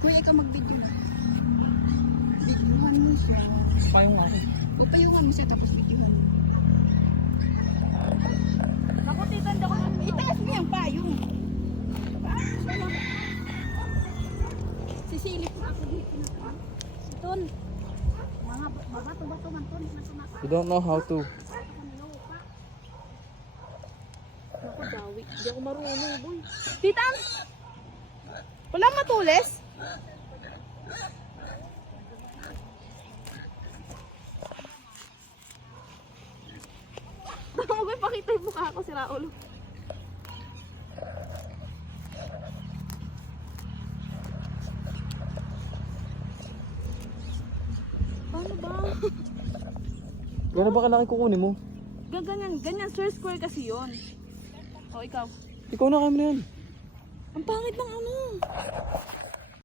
Kuya, ikaw mag-video na. Videohan mo siya. Payong ako. Pupayungan mo siya tapos videohan. Ako titanda ko lang. Itaas mo yung payong. Sisilip mo ako dito na. Ton. Mga babato-bato man ton. You don't know how to. Ako dawi. Hindi ako marunong, boy. Tita! Walang matulis? Huwag mo ipakita yung mukha ko, si Raul. Paano ba? Gano'n ba kalaki kukunin mo? Ganyan, square kasi yon. O, ikaw. Ikaw na kami na yan. Ang pangit ng ano.